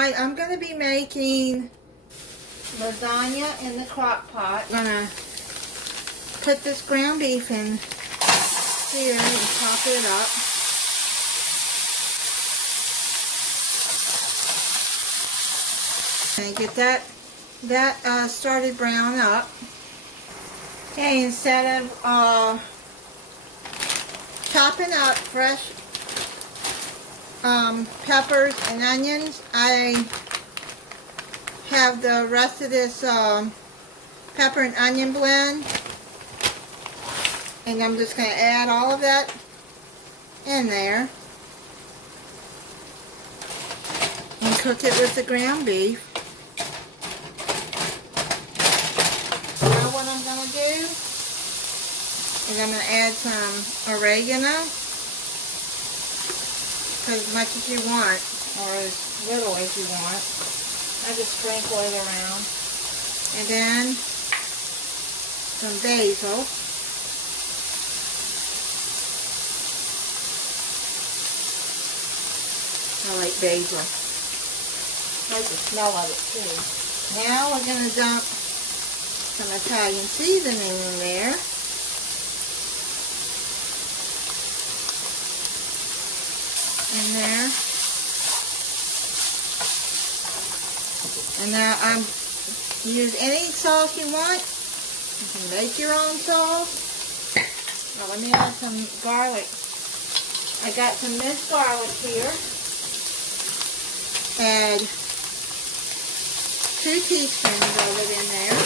Alright, I'm going to be making lasagna in the crock pot. I'm going to put this ground beef in here and chop it up. And get that started brown up. Okay, instead of chopping up fresh peppers and onions, I have the rest of this pepper and onion blend, and I'm just going to add all of that in there and cook it with the ground beef. Now what I'm going to do is I'm going to add some oregano, put as much as you want or as little as you want. I just sprinkle it around. And then some basil. I like basil. I like the smell of it too. Now we're going to dump some Italian seasoning in there. In there. And now use any sauce you want. You can make your own sauce. Now let me add some garlic. I got some minced garlic here. Add 2 teaspoons of it in there.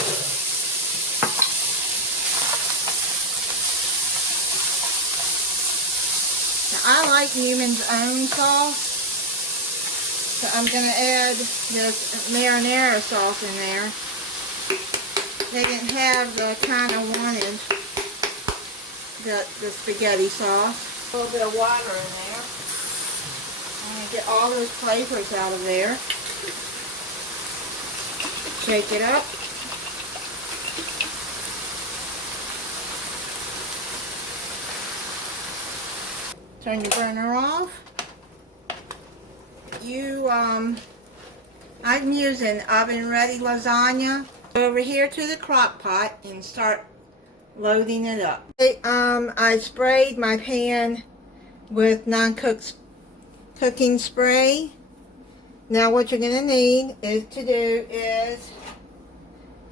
Now I like Newman's Own sauce. So I'm going to add this marinara sauce in there. They didn't have the kind I wanted, the spaghetti sauce. A little bit of water in there. I'm going to get all those flavors out of there. Shake it up. Turn your burner off. I'm using oven-ready lasagna. Go over here to the crock pot and start loading it up. I sprayed my pan with non-cooked cooking spray. Now what you're going to need is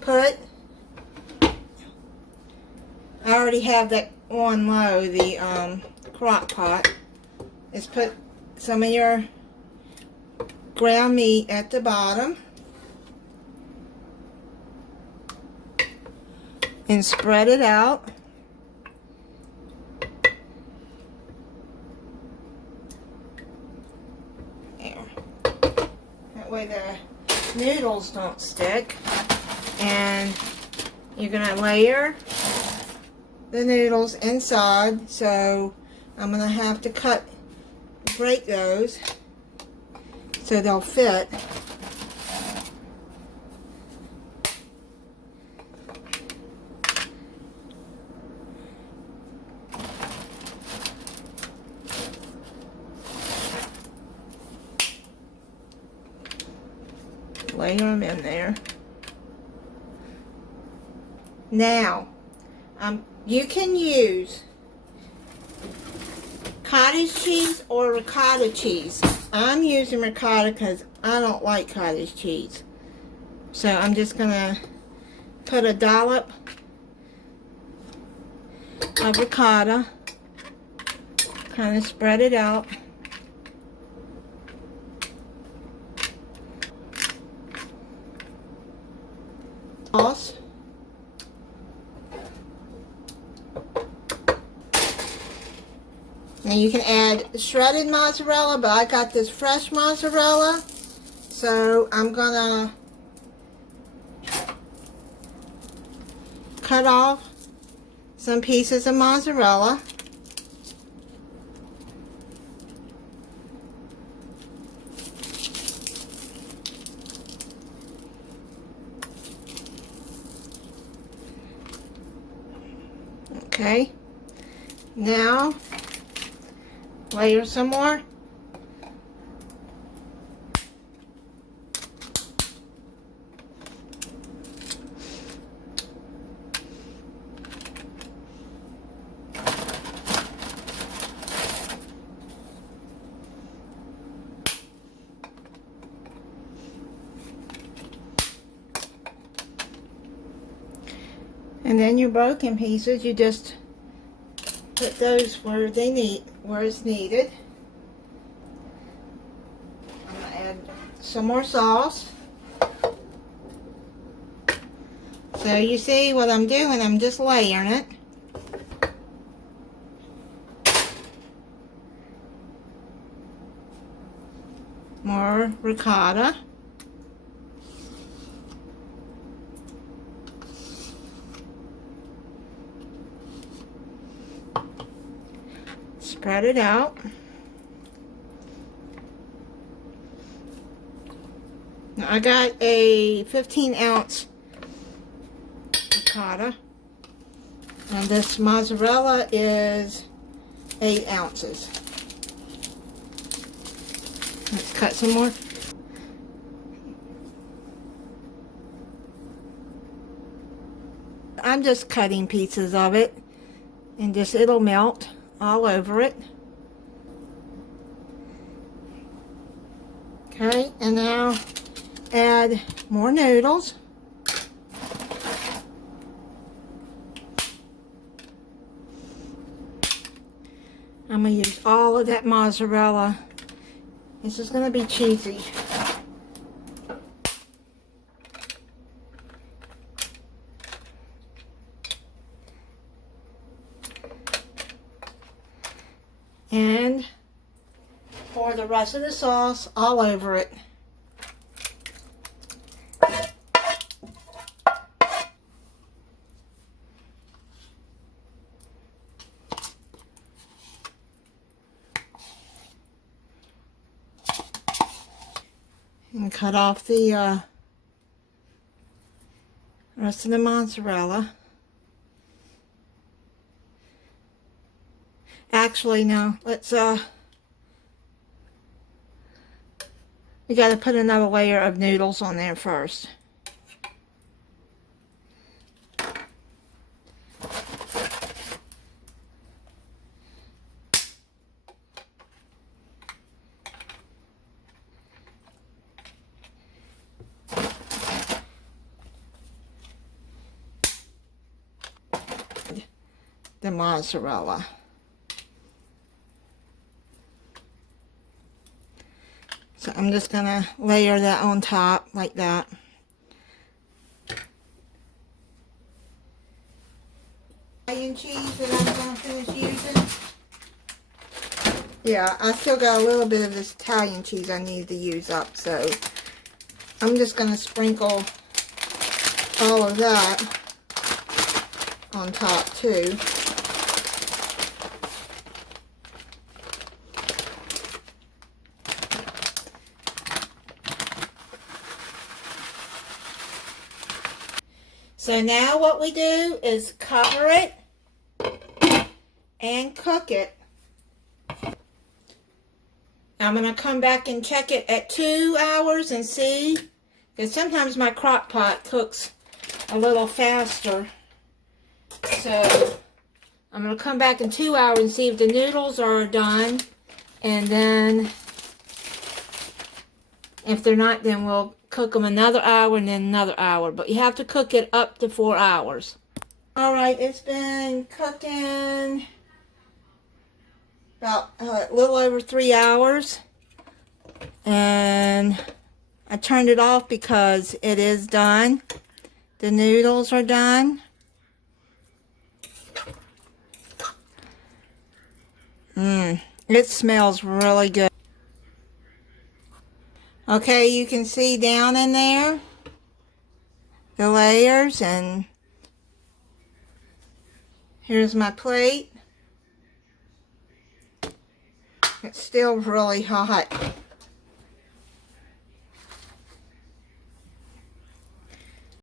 put, I already have that on low, the crock pot, is put some of your ground meat at the bottom and spread it out. There. That way the noodles don't stick. And you're going to layer the noodles inside, so I'm going to have to break those so they'll fit. Lay them in there. Now, you can use cottage cheese or ricotta cheese. I'm using ricotta because I don't like cottage cheese. So I'm just going to put a dollop of ricotta, kind of spread it out. Sauce. Now you can add shredded mozzarella, but I got this fresh mozzarella, so I'm gonna cut off some pieces of mozzarella. Okay, now layer some more. And then your broken pieces, you just put those where it's needed. I'm gonna add some more sauce. So you see what I'm doing, I'm just layering it. More ricotta. Spread it out. Now I got a 15-ounce ricotta, and this mozzarella is 8 ounces. Let's cut some more. I'm just cutting pieces of it, and just it'll melt all over it. Okay, and now add more noodles. I'm going to use all of that mozzarella. This is going to be cheesy. And pour the rest of the sauce all over it. And cut off the rest of the mozzarella. Actually, no. Let's we got to put another layer of noodles on there first. The mozzarella. So I'm just gonna layer that on top like that. Italian cheese that I'm gonna finish using. Yeah, I still got a little bit of this Italian cheese I need to use up, so I'm just gonna sprinkle all of that on top too. So now what we do is cover it and cook it. I'm going to come back and check it at 2 hours and see, because sometimes my crock pot cooks a little faster. So I'm going to come back in 2 hours and see if the noodles are done, and then if they're not, then we'll cook them another hour and then another hour. But you have to cook it up to 4 hours. Alright, it's been cooking about a little over 3 hours. And I turned it off because it is done. The noodles are done. It smells really good. Okay, you can see down in there the layers, and here's my plate. It's still really hot.